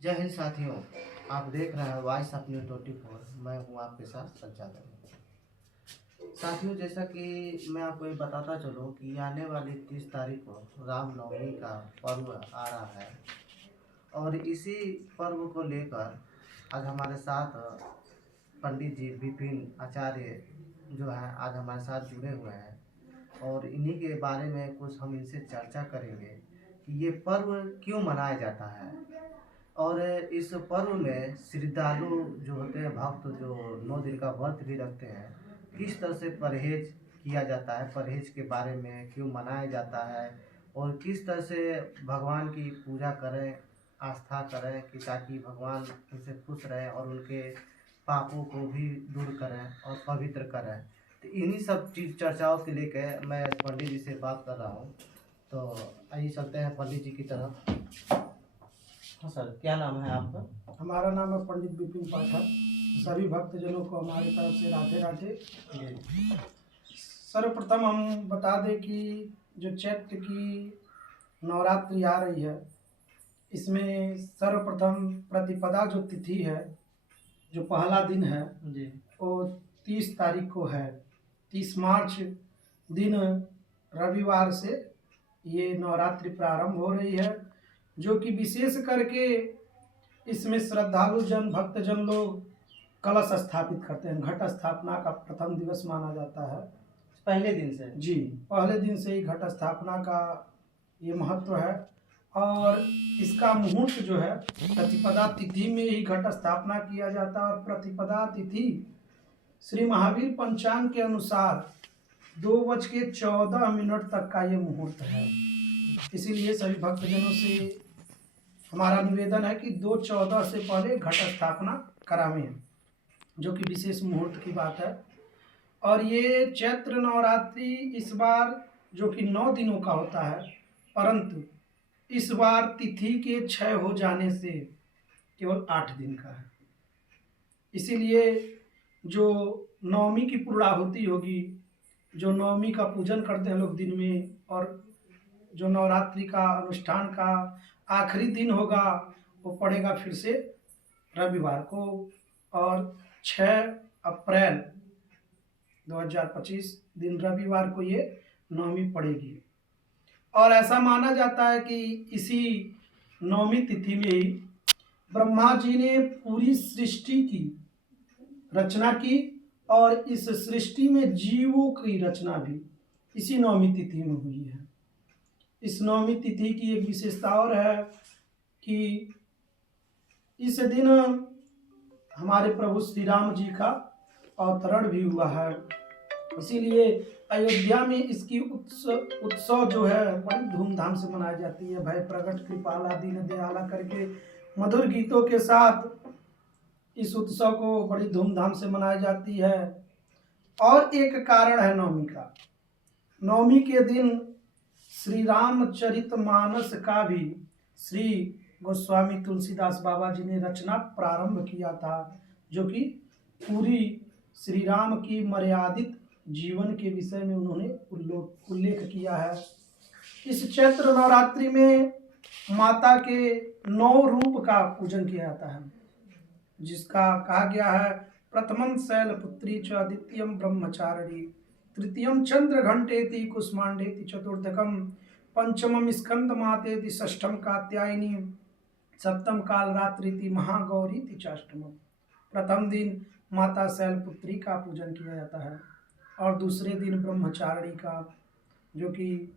जय हिंद साथियों, आप देख रहे हैं वॉइस ऑफ न्यू 24। मैं हूं आपके साथ संचालक। साथियों, जैसा कि मैं आपको ये बताता चलूं कि आने वाली 30 तारीख को रामनवमी का पर्व आ रहा है और इसी पर्व को लेकर आज हमारे साथ पंडित जी विपिन आचार्य जो है आज हमारे साथ जुड़े हुए हैं और इन्हीं के बारे में कुछ हम इनसे चर्चा करेंगे कि ये पर्व क्यों मनाया जाता है और इस पर्व में श्रद्धालु जो होते हैं, भक्त जो 9 दिन का व्रत भी रखते हैं, किस तरह से परहेज किया जाता है, परहेज के बारे में क्यों मनाया जाता है और किस तरह से भगवान की पूजा करें, आस्था करें कि ताकि भगवान उनसे खुश रहें और उनके पापों को भी दूर करें और पवित्र करें। तो इन्हीं सब चीज़ चर्चाओं के लेकर मैं आज पंडित जी से बात कर रहा हूँ। तो आइए चलते हैं पंडित जी की तरफ। हाँ सर, क्या नाम है आपका? हमारा नाम है पंडित विपिन पाठक। सभी भक्तजनों को हमारी तरफ से राधे राधे। सर्वप्रथम हम बता दें कि जो चैत्र की नवरात्रि आ रही है, इसमें सर्वप्रथम प्रतिपदा जो तिथि है, जो पहला दिन है जी वो 30 तारीख को है। 30 मार्च दिन रविवार से ये नवरात्रि प्रारंभ हो रही है, जो कि विशेष करके इसमें श्रद्धालु जन भक्तजन लोग कलश स्थापित करते हैं। घट स्थापना का प्रथम दिवस माना जाता है। पहले दिन से जी, पहले दिन से ही घट स्थापना का ये महत्व है और इसका मुहूर्त जो है प्रतिपदा तिथि में ही घट स्थापना किया जाता है। और प्रतिपदा तिथि श्री महावीर पंचांग के अनुसार 2:14 तक का ये मुहूर्त है। इसीलिए सभी भक्तजनों से हमारा निवेदन है कि 2:14 से पहले घट स्थापना करावें, जो कि विशेष मुहूर्त की बात है। और ये चैत्र नवरात्रि इस बार जो कि 9 दिनों का होता है, परंतु इस बार तिथि के क्षय हो जाने से केवल 8 दिन का है। इसीलिए जो नवमी की पूर्णाहुति होगी, जो नवमी का पूजन करते हैं लोग दिन में, और जो नवरात्रि का अनुष्ठान का आखिरी दिन होगा वो पड़ेगा फिर से रविवार को, और 6 अप्रैल 2025 दिन रविवार को ये नवमी पड़ेगी। और ऐसा माना जाता है कि इसी नवमी तिथि में ही ब्रह्मा जी ने पूरी सृष्टि की रचना की और इस सृष्टि में जीवों की रचना भी इसी नवमी तिथि में हुई है। इस नवमी तिथि की एक विशेषता और है कि इस दिन हमारे प्रभु श्री राम जी का अवतरण भी हुआ है। इसीलिए अयोध्या में इसकी उत्सव जो है बड़ी धूमधाम से मनाई जाती है। भय प्रगट कृपाला दीन दयाला करके मधुर गीतों के साथ इस उत्सव को बड़ी धूमधाम से मनाई जाती है। और एक कारण है नवमी का। नवमी के दिन श्री रामचरितमानस का भी श्री गोस्वामी तुलसीदास बाबा जी ने रचना प्रारंभ किया था, जो कि पूरी श्री राम की मर्यादित जीवन के विषय में उन्होंने उल्लेख किया है। इस चैत्र नवरात्रि में माता के 9 रूप का पूजन किया जाता है, जिसका कहा गया है प्रथमं शैलपुत्री च, द्वितीयं ब्रह्मचारिणी, तृतीयं चंद्र घंटेति कुष्मांडेति, चतुर्थकम पंचमम स्कंद मातेति, षष्ठम कात्यायनी, सप्तम काल रात्रि महागौरी, अष्टमम। प्रथम दिन माता शैलपुत्री का पूजन किया जाता है और दूसरे दिन ब्रह्मचारिणी का, जो कि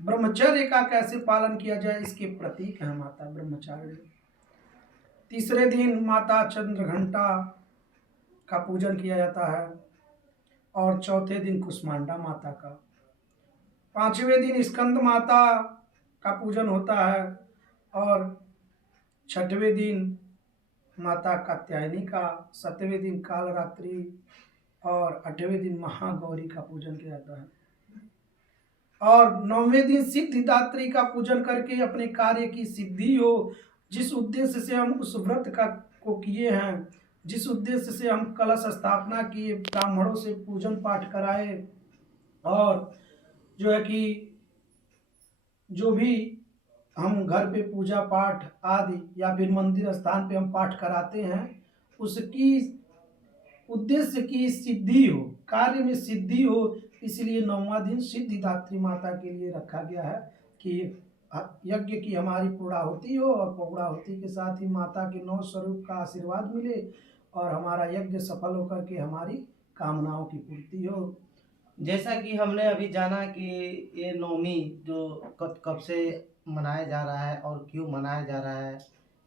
ब्रह्मचर्य का कैसे पालन किया जाए इसके प्रतीक है माता ब्रह्मचारिणी। तीसरे दिन माता चंद्रघंटा का पूजन किया जाता है और चौथे दिन कुष्मांडा माता का। पांचवें दिन स्कंद माता का पूजन होता है और छठवें दिन माता कात्यायनी का, 7वें दिन कालरात्रि और 8वें दिन महागौरी का पूजन किया जाता है। और 9वें दिन सिद्धिदात्री का पूजन करके अपने कार्य की सिद्धि हो, जिस उद्देश्य से हम उस व्रत को किए हैं, जिस उद्देश्य से हम कलश स्थापना किए, ब्राह्मणों से पूजन पाठ कराए, और जो है कि जो भी हम घर पे पूजा पाठ आदि या फिर मंदिर स्थान पे हम पाठ कराते हैं, उसकी उद्देश्य की सिद्धि हो, कार्य में सिद्धि हो, इसलिए 9वां दिन सिद्धिदात्री माता के लिए रखा गया है कि यज्ञ की हमारी पूर्णाहुति हो और पूर्णाहुति के साथ ही माता के 9 स्वरूप का आशीर्वाद मिले और हमारा यज्ञ सफल होकर के हमारी कामनाओं की पूर्ति हो। जैसा कि हमने अभी जाना कि ये नवमी जो कब कब से मनाया जा रहा है और क्यों मनाया जा रहा है,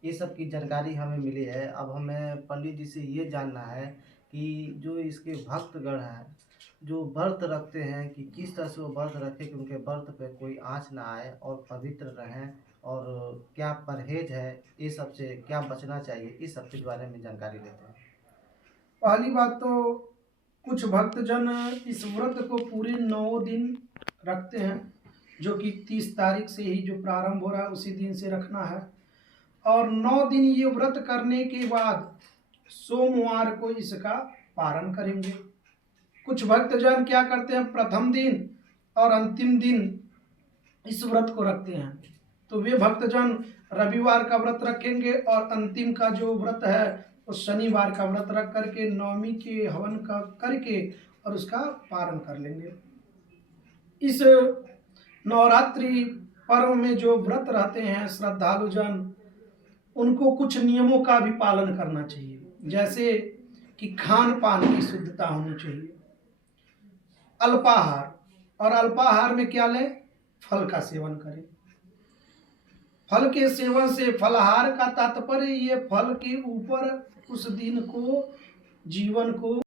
ये सब की जानकारी हमें मिली है। अब हमें पंडित जी से ये जानना है कि जो इसके भक्तगण हैं जो व्रत रखते हैं कि किस तरह से वो व्रत रखें कि उनके व्रत पे कोई आँच ना आए और पवित्र रहें, और क्या परहेज है, ये सब से क्या बचना चाहिए, इस सब के बारे में जानकारी लेते हैं। पहली बात तो कुछ भक्तजन इस व्रत को पूरे 9 दिन रखते हैं, जो कि 30 तारीख से ही जो प्रारंभ हो रहा है उसी दिन से रखना है, और 9 दिन ये व्रत करने के बाद सोमवार को इसका पारण करेंगे। कुछ भक्तजन क्या करते हैं, प्रथम दिन और अंतिम दिन इस व्रत को रखते हैं, तो वे भक्तजन रविवार का व्रत रखेंगे और अंतिम का जो व्रत है वो शनिवार का व्रत रख करके नवमी के हवन का करके और उसका पारण कर लेंगे। इस नवरात्रि पर्व में जो व्रत रहते हैं श्रद्धालुजन, उनको कुछ नियमों का भी पालन करना चाहिए, जैसे कि खान पान की शुद्धता होनी चाहिए, अल्पाहार, और अल्पाहार में क्या लें, फल का सेवन करें। फल के सेवन से, फलाहार का तात्पर्य ये फल के ऊपर उस दिन को, जीवन को